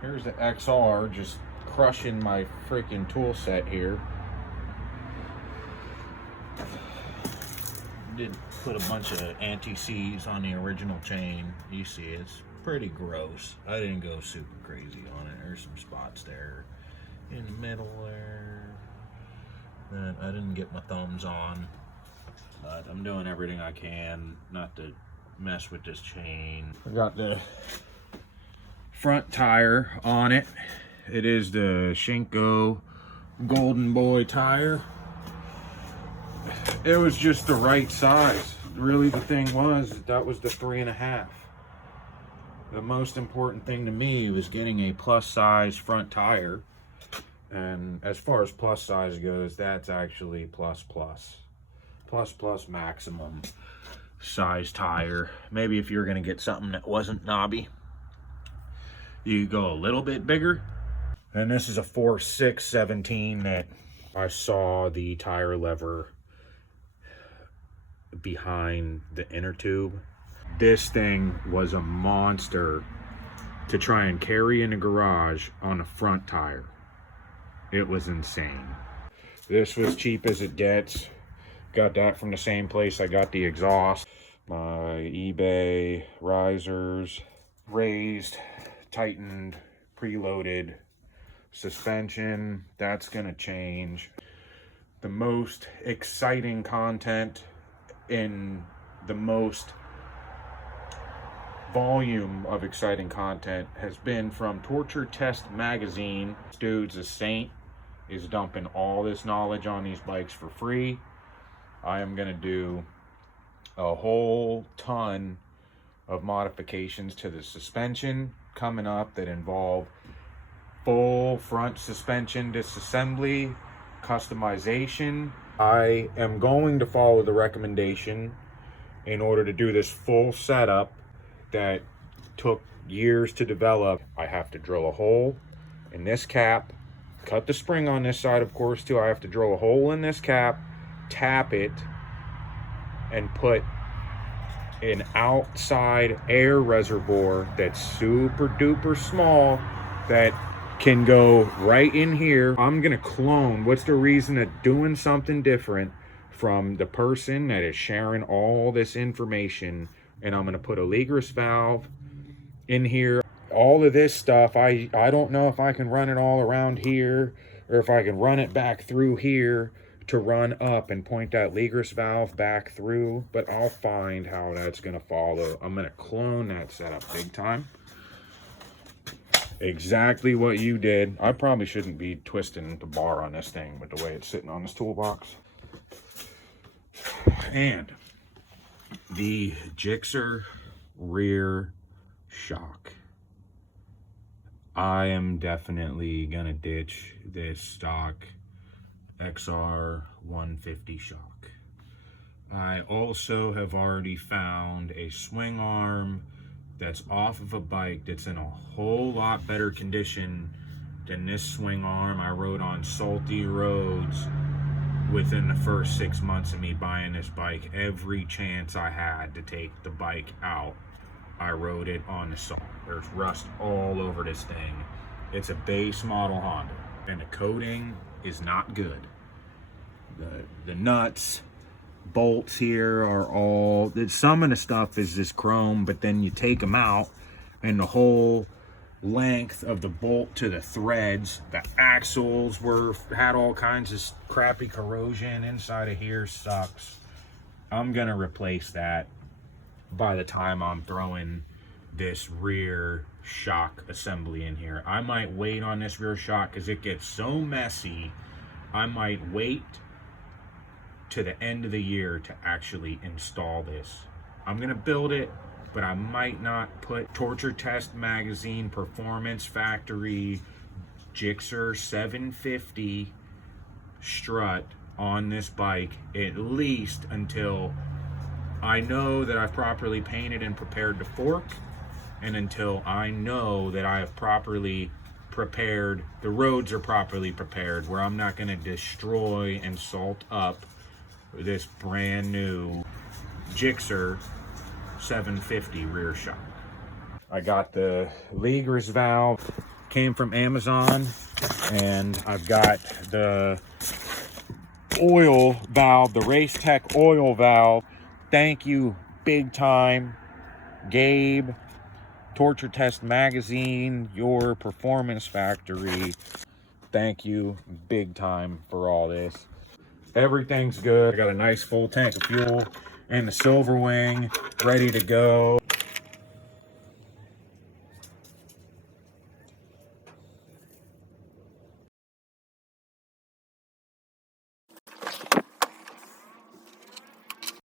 Here's the XR just crushing my freaking tool set here. Did put a bunch of anti-seize on the original chain. You see it's pretty gross. I didn't go super crazy on it. There's some spots there in the middle there that I didn't get my thumbs on, but I'm doing everything I can not to mess with this chain. I got the front tire on it. It is the Shinko Golden Boy tire. It was just the right size. Really, the thing was that was the 3.5. The most important thing to me was getting a plus size front tire, and as far as plus size goes, that's actually plus maximum size tire. Maybe if you're gonna get something that wasn't knobby, you go a little bit bigger. And this is a 4.6/17 that I saw the tire lever behind the inner tube. This thing was a monster to try and carry in the garage on a front tire. It was insane. This was cheap as it gets. Got that from the same place I got the exhaust. My eBay risers, raised, tightened, preloaded suspension. That's gonna change. The most exciting content in the most volume of exciting content has been from TortureTestMagazine. This dude's a saint, is dumping all this knowledge on these bikes for free. I am gonna do a whole ton of modifications to the suspension coming up that involve full front suspension disassembly, customization. I am going to follow the recommendation in order to do this full setup that took years to develop. I have to drill a hole in this cap, cut the spring on this side, of course, too. I have to drill a hole in this cap, tap it, and put an outside air reservoir that's super duper small that can go right in here. I'm gonna clone. What's the reason of doing something different from the person that is sharing all this information? And I'm gonna put a legress valve in here. All of this stuff, I don't know if I can run it all around here or if I can run it back through here to run up and point that legress valve back through, but I'll find how that's gonna follow. I'm gonna clone that setup big time. Exactly what you did. I probably shouldn't be twisting the bar on this thing with the way it's sitting on this toolbox. And the Gixxer rear shock. I am definitely gonna ditch this stock XR150 shock. I also have already found a swing arm that's off of a bike that's in a whole lot better condition than this swing arm I rode on salty roads within the first 6 months of me buying this bike. Every chance I had to take the bike out, I rode it on the salt. There's rust all over this thing. It's a base model Honda, and the coating is not good. The nuts, bolts here are all, some of the stuff is this chrome, but then you take them out and the whole length of the bolt to the threads, the axles had all kinds of crappy corrosion. Inside of here sucks. I'm gonna replace that by the time I'm throwing this rear shock assembly in here. I might wait on this rear shock because it gets so messy. I might wait to the end of the year to actually install this. I'm gonna build it, but I might not put Torture Test Magazine Performance Factory Gixxer 750 strut on this bike, at least until I know that I've properly painted and prepared the fork, and until I know that I have properly prepared, the roads are properly prepared, where I'm not gonna destroy and salt up this brand new Gixxer 750 rear shock. I got the legress valve came from Amazon, and I've got the oil valve, the Race Tech oil valve. Thank you big time, Gabe, Torture Test Magazine, your performance factory. Thank you big time for all this. Everything's good. I got a nice full tank of fuel and the Silver Wing ready to go.